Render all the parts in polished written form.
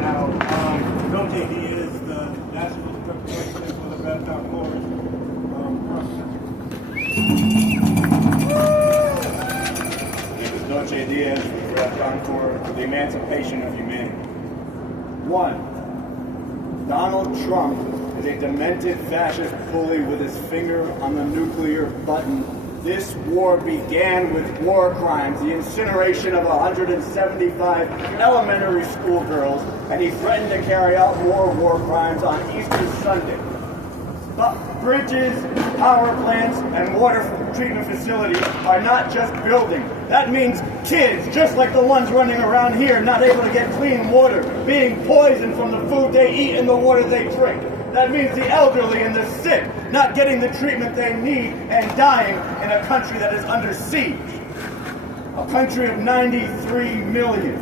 Now, Noche, Diaz, the national preparation for the Baptist Chorus. It was Noche, Diaz for the Baptist Chorus for the emancipation of humanity. 1. Donald Trump is a demented fascist bully with his finger on the nuclear button. This war began with war crimes, the incineration of 175 elementary school girls, and he threatened to carry out more war crimes on Easter Sunday. But bridges, power plants, and water treatment facilities are not just buildings. That means kids, just like the ones running around here, not able to get clean water, being poisoned from the food they eat and the water they drink. That means the elderly and the sick not getting the treatment they need and dying in a country that is under siege. A country of 93 million,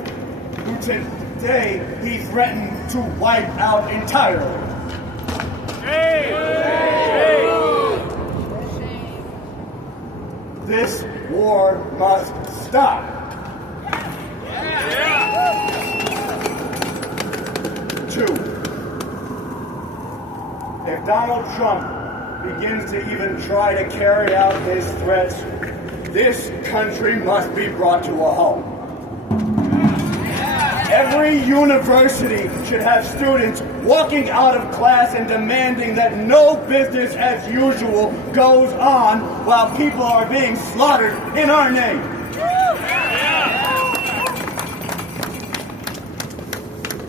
who today he threatened to wipe out entirely. This war must stop. 2. If Donald Trump begins to even try to carry out his threats, this country must be brought to a halt. Every university should have students walking out of class and demanding that no business as usual goes on while people are being slaughtered in our name.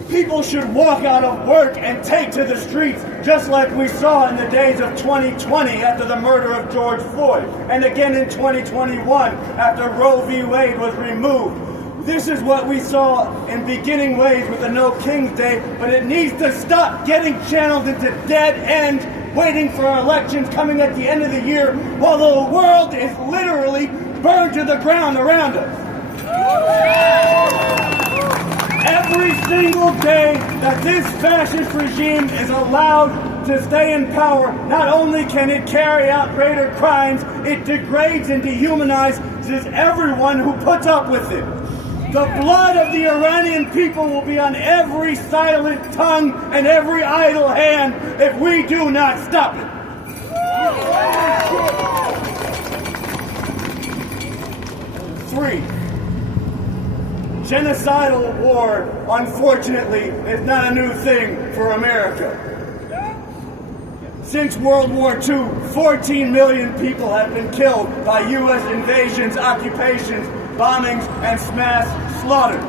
People should walk out of work and take to the streets, just like we saw in the days of 2020 after the murder of George Floyd, and again in 2021 after Roe v. Wade was removed. This is what we saw in beginning ways with the No King's Day, but it needs to stop getting channeled into dead ends, waiting for elections coming at the end of the year, while the world is literally burned to the ground around us. Every single day that this fascist regime is allowed to stay in power, not only can it carry out greater crimes, it degrades and dehumanizes everyone who puts up with it. The blood of the Iranian people will be on every silent tongue and every idle hand if we do not stop it. 3. Genocidal war, unfortunately, is not a new thing for America. Since World War II, 14 million people have been killed by U.S. invasions, occupations, bombings, and mass slaughter.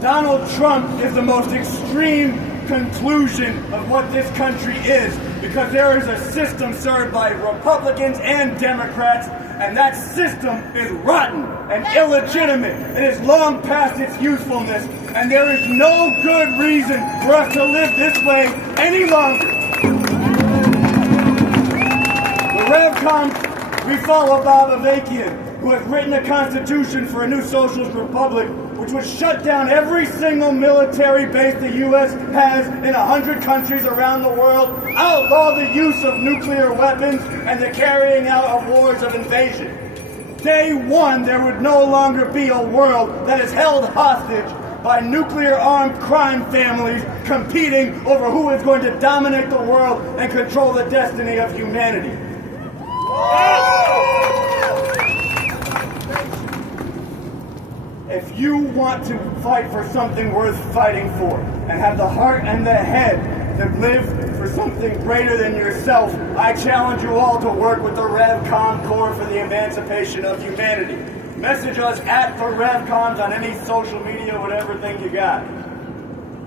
Donald Trump is the most extreme conclusion of what this country is, because there is a system served by Republicans and Democrats, and that system is rotten and illegitimate. It is long past its usefulness, and there is no good reason for us to live this way any longer. The RevCom, we follow Bob Avakian, who has written a constitution for a new socialist republic, which would shut down every single military base the U.S. has in 100 countries around the world, outlaw the use of nuclear weapons, and the carrying out of wars of invasion. Day one, there would no longer be a world that is held hostage by nuclear-armed crime families competing over who is going to dominate the world and control the destiny of humanity. If you want to fight for something worth fighting for, and have the heart and the head to live for something greater than yourself, I challenge you all to work with the RevCom Corps for the emancipation of humanity. Message us at the RevComs on any social media, whatever thing you got.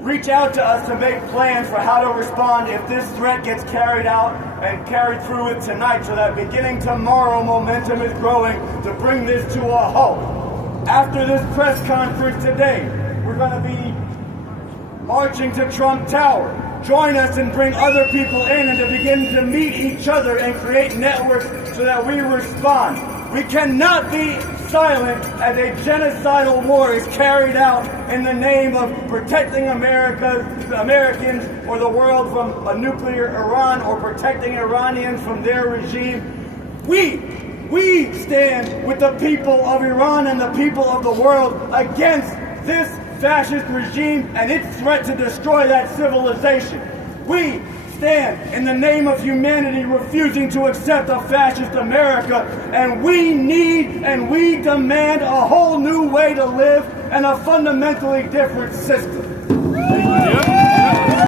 Reach out to us to make plans for how to respond if this threat gets carried out and carried through with tonight, so that beginning tomorrow, momentum is growing to bring this to a halt. After this press conference today, we're going to be marching to Trump Tower. Join us and bring other people in and to begin to meet each other and create networks so that we respond. We cannot be silent as a genocidal war is carried out in the name of protecting Americans or the world from a nuclear Iran, or protecting Iranians from their regime. We stand with the people of Iran and the people of the world against this fascist regime and its threat to destroy that civilization. We stand in the name of humanity, refusing to accept a fascist America, and we need and we demand a whole new way to live and a fundamentally different system. Yep.